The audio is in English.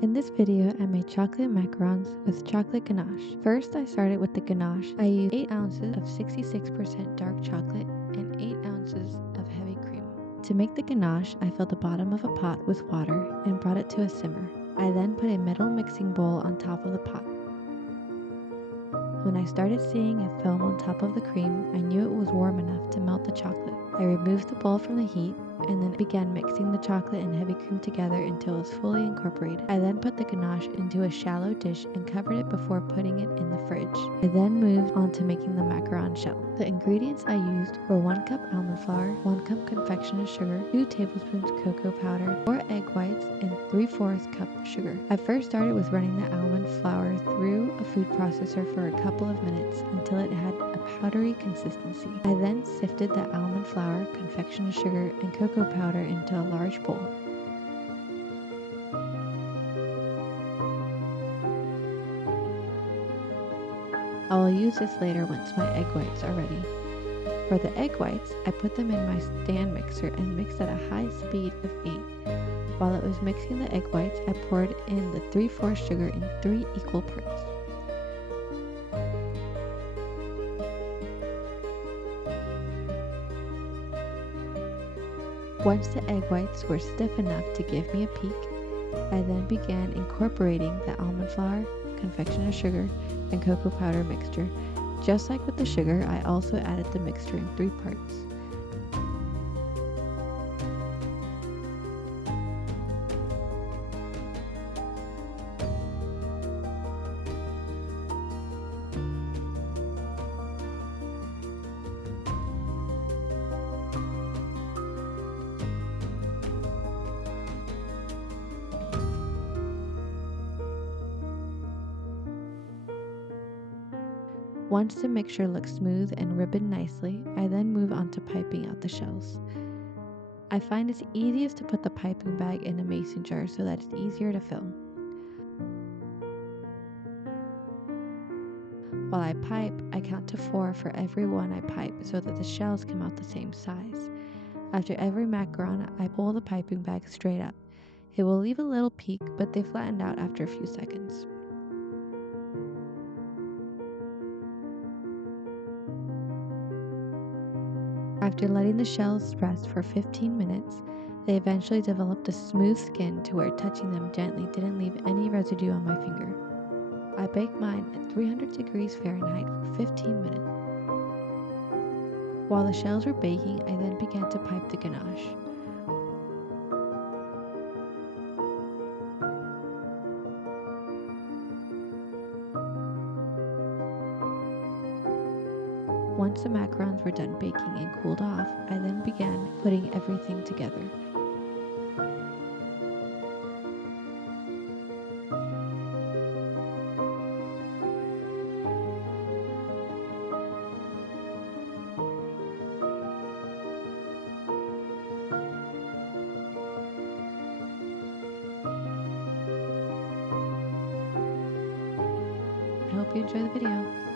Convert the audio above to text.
In this video, I made chocolate macarons with chocolate ganache. First, I started with the ganache. I used 8 ounces of 66% dark chocolate and 8 ounces of heavy cream. To make the ganache, I filled the bottom of a pot with water and brought it to a simmer. I then put a metal mixing bowl on top of the pot. When I started seeing a foam on top of the cream, I knew it was warm enough to melt the chocolate. I removed the bowl from the heat and then began mixing the chocolate and heavy cream together until it was fully incorporated. I then put the ganache into a shallow dish and covered it before putting it in the fridge. I then moved on to making the macaron shell. The ingredients I used were 1 cup almond flour, 1 cup confectioner's sugar, 2 tablespoons cocoa powder, 4 egg whites, and 3/4 cup sugar. I first started with running the almond flour through a food processor for a couple of minutes until it had a powdery consistency. I then sifted the almond flour, confectioner's sugar, and cocoa powder into a large bowl. I will use this later once my egg whites are ready. For the egg whites, I put them in my stand mixer and mixed at a high speed of 8. While it was mixing the egg whites, I poured in the 3/4 sugar in 3 equal parts. Once the egg whites were stiff enough to give me a peak, I then began incorporating the almond flour, confectioner's sugar, and cocoa powder mixture. Just like with the sugar, I also added the mixture in 3 parts. Once the mixture looks smooth and ribboned nicely, I then move on to piping out the shells. I find it's easiest to put the piping bag in a mason jar so that it's easier to fill. While I pipe, I count to 4 for every one I pipe so that the shells come out the same size. After every macaron, I pull the piping bag straight up. It will leave a little peak, but they flatten out after a few seconds. After letting the shells rest for 15 minutes, they eventually developed a smooth skin to where touching them gently didn't leave any residue on my finger. I baked mine at 300 degrees Fahrenheit for 15 minutes. While the shells were baking, I then began to pipe the ganache. Once the macarons were done baking and cooled off, I then began putting everything together. I hope you enjoy the video.